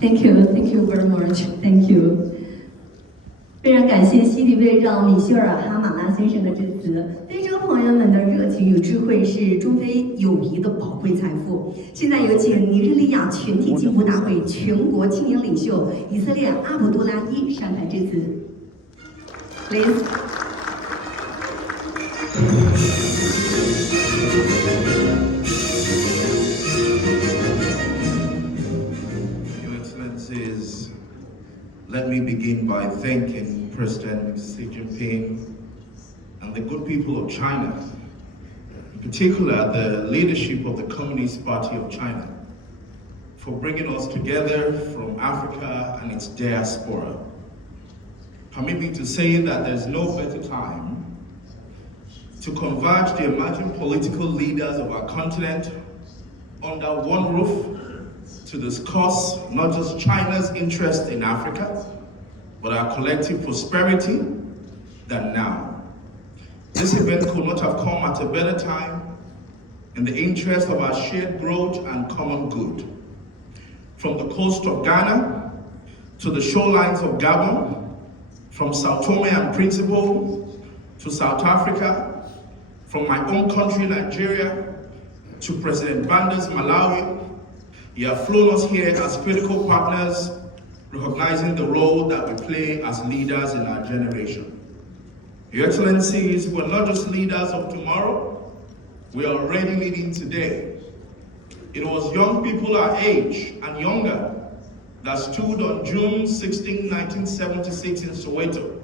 Thank you very much. Thank you. 非常感谢西迪卫让米歇尔·哈马拉先生的致辞。非洲朋友们的热情与智慧是中非友谊的宝贵财富。现在有请尼日利亚全体进步大会全国青年领袖以色列阿卜杜拉伊上台致辞。Please. Let me begin by thanking President Xi Jinping and the good people of China, in particular the leadership of the Communist Party of China, for bringing us together from Africa and its diaspora. Permit me to say that there's no better time to converge the emerging political leaders of our continent under one roof to discuss not just China's interest in Africa, but our collective prosperity than now. This event could not have come at a better time in the interest of our shared growth and common good. From the coast of Ghana to the shorelines of Gabon, from Sao Tome and Principe to South Africa, from my own country, Nigeria, to President Banda's Malawi, you have flown us here as critical partners, recognizing the role that we play as leaders in our generation. Your Excellencies, we're not just leaders of tomorrow, we are already leading today. It was young people our age and younger that stood on June 16, 1976 in Soweto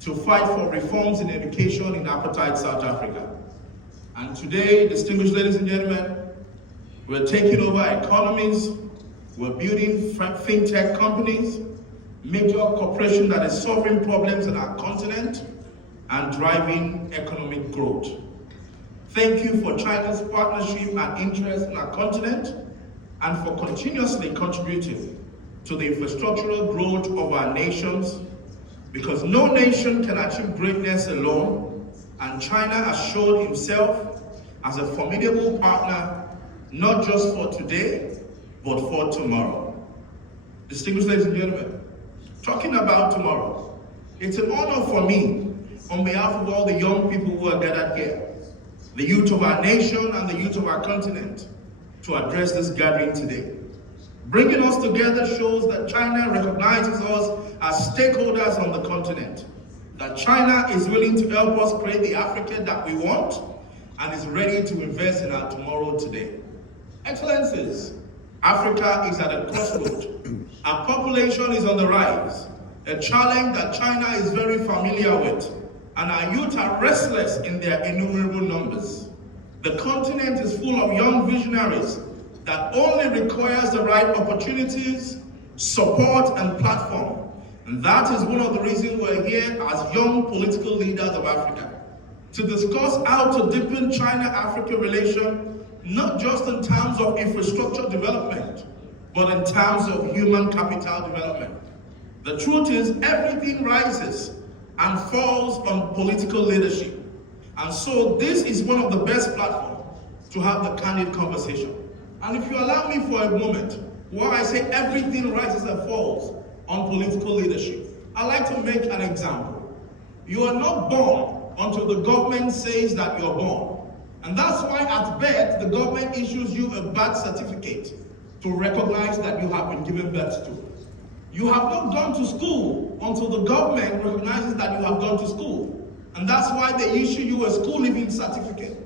to fight for reforms in education in apartheid South Africa. And today, distinguished ladies and gentlemen, we're taking over economies, we're building fintech companies, major corporation that is solving problems in our continent and driving economic growth. Thank you for China's partnership and interest in our continent and for continuously contributing to the infrastructural growth of our nations, because no nation can achieve greatness alone, and China has shown himself as a formidable partner not just for today, but for tomorrow. Distinguished ladies and gentlemen, talking about tomorrow, it's an honor for me, on behalf of all the young people who are gathered here, the youth of our nation and the youth of our continent, to address this gathering today. Bringing us together shows that China recognizes us as stakeholders on the continent, that China is willing to help us create the Africa that we want, and is ready to invest in our tomorrow today. Excellencies, Africa is at a crossroad. Our population is on the rise, a challenge that China is very familiar with, and our youth are restless in their innumerable numbers. The continent is full of young visionaries that only requires the right opportunities, support, and platform. And that is one of the reasons we're here as young political leaders of Africa, to discuss how to deepen China-Africa relations, not just in terms of infrastructure development, but in terms of human capital development. The truth is, everything rises and falls on political leadership. And so this is one of the best platforms to have the candid conversation. And if you allow me for a moment, while I say everything rises and falls on political leadership, I'd like to make an example. You are not born until the government says that you're born. And that's why at birth, the government issues you a birth certificate to recognize that you have been given birth to. You have not gone to school until the government recognizes that you have gone to school. And that's why they issue you a school leaving certificate.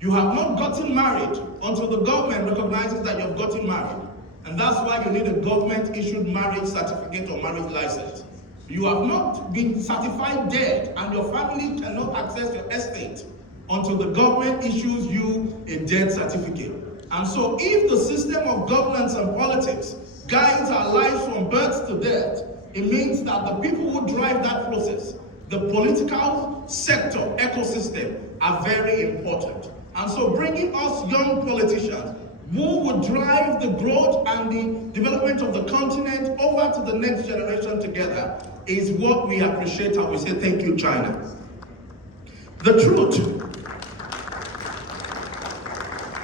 You have not gotten married until the government recognizes that you have gotten married. And that's why you need a government-issued marriage certificate or marriage license. You have not been certified dead, and your family cannot access your estate until the government issues you a death certificate. And so if the system of governance and politics guides our lives from birth to death, it means that the people who drive that process, the political sector, ecosystem, are very important. And so bringing us young politicians who would drive the growth and the development of the continent over to the next generation together is what we appreciate, and we say thank you, China. The truth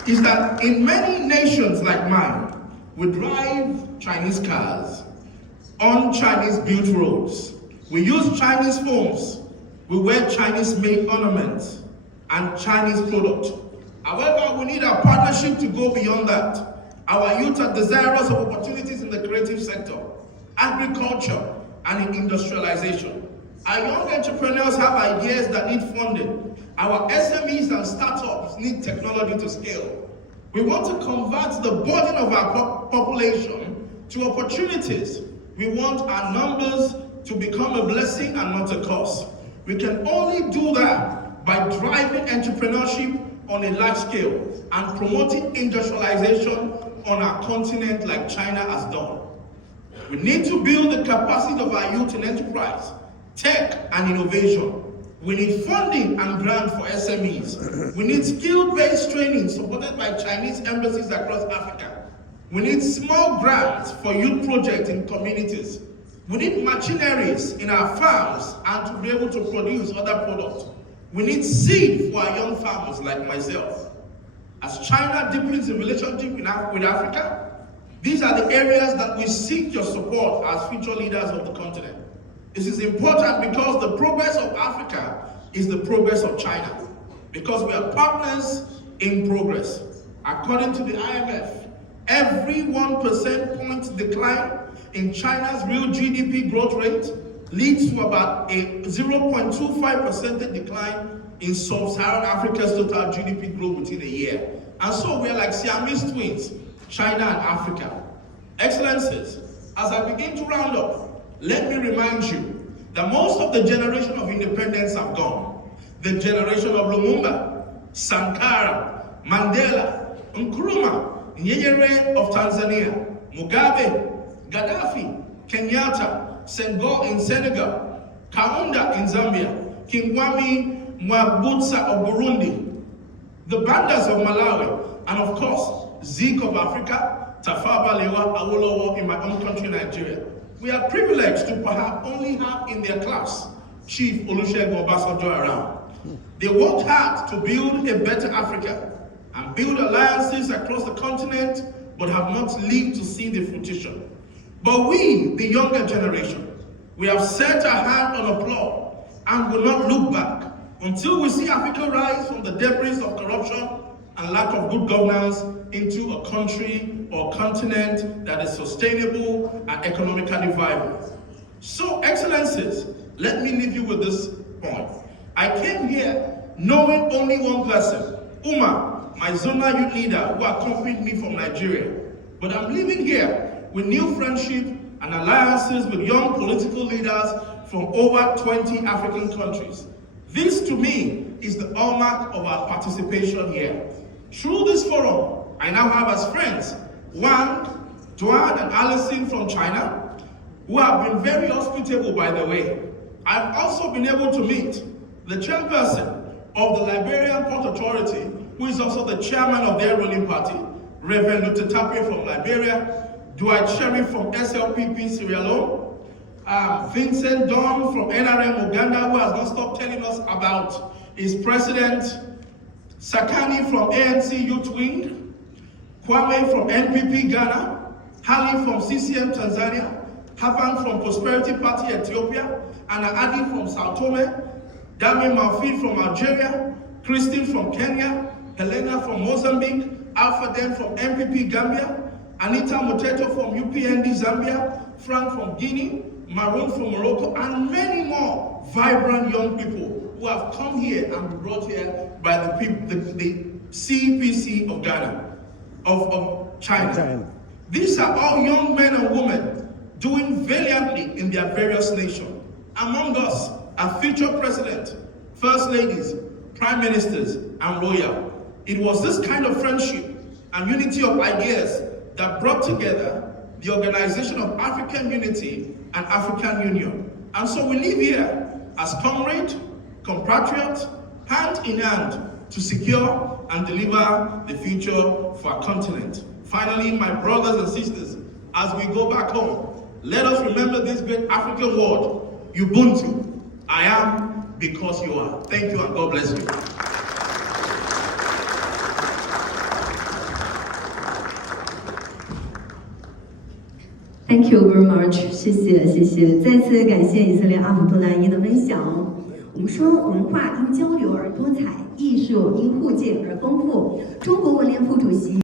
is that in many nations like mine, We drive Chinese cars on Chinese-built roads. We use Chinese phones. We wear Chinese-made ornaments and Chinese products. However, we need our partnership to go beyond that. Our youth are desirous of opportunities in the creative sector, agriculture, and in industrialization. Our young entrepreneurs have ideas that need funding. Our SMEs and startups need technology to scale. We want to convert the burden of our population to opportunities. We want our numbers to become a blessing and not a curse. We can only do that by driving entrepreneurship on a large scale and promoting industrialization on our continent like China has done. We need to build the capacity of our youth in enterprise, tech, and innovation. We need funding and grants for SMEs. We need skill-based training supported by Chinese embassies across Africa. We need small grants for youth projects in communities. We need machineries in our farms and to be able to produce other products. We need seed for our young farmers like myself. As China deepens the relationship with Africa, these are the areas that we seek your support as future leaders of the continent. This is important because the progress of Africa is the progress of China, because we are partners in progress. According to the IMF, every 1% point decline in China's real GDP growth rate leads to about a 0.25% decline in sub-Saharan Africa's total GDP growth within a year. And so we are like Siamese twins, China and Africa. Excellencies, as I begin to round up, let me remind you that most of the generation of independence have gone. The generation of Lumumba, Sankara, Mandela, Nkrumah, Nyerere of Tanzania, Mugabe, Gaddafi, Kenyatta, Senghor in Senegal, Kaunda in Zambia, Kingwami Mwabutsa of Burundi, the Bandas of Malawi, and of course, Zeke of Africa, Tafawa Balewa Awolowo in my own country, Nigeria. We are privileged to perhaps only have in their class Chief Olusegun Obasanjo around. They worked hard to build a better Africa and build alliances across the continent, but have not lived to see the fruition. But we, the younger generation, we have set our hand on a plow and will not look back until we see Africa rise from the debris of corruption and lack of good governance into a country or continent that is sustainable and economically viable. So, Excellencies, let me leave you with this point. I came here knowing only one person, Uma, my zonal youth leader who accompanied me from Nigeria. But I'm living here with new friendship and alliances with young political leaders from over 20 African countries. This, to me, is the hallmark of our participation here. Through this forum, I now have as friends Wang, Duan, and Alison from China, who have been very hospitable, by the way. I've also been able to meet the chairperson of the Liberian Port Authority, who is also the chairman of their ruling party, Reverend Lutetape from Liberia, Dwight Sherry from SLPP Sierra Leone, Vincent Don from NRM Uganda, who has not stopped telling us about his president, Sakani from ANC Youth Wing, Kwame from NPP Ghana, Hali from CCM Tanzania, Havan from Prosperity Party Ethiopia, Anna Adi from Sao Tome, Dami Malfi from Algeria, Christine from Kenya, Helena from Mozambique, Alpha Den from NPP Gambia, Anita Moteto from UPND Zambia, Frank from Guinea, Maroon from Morocco, and many more vibrant young people who have come here and been brought here by the CPC of Ghana, of China. These are all young men and women doing valiantly in their various nations. Among us are future presidents, first ladies, prime ministers, and royal. It was this kind of friendship and unity of ideas that brought together the Organization of African Unity and African Union. And so we live here as comrades, compatriots, hand in hand to secure and deliver the future for our continent. Finally, my brothers and sisters, as we go back home, let us remember this great African word, Ubuntu. I am because you are. Thank you and God bless you. Thank you very much， 谢谢谢谢，再次感谢以色列阿卜杜拉伊的分享。我们说文化因交流而多彩，艺术因互鉴而丰富。中国文联副主席。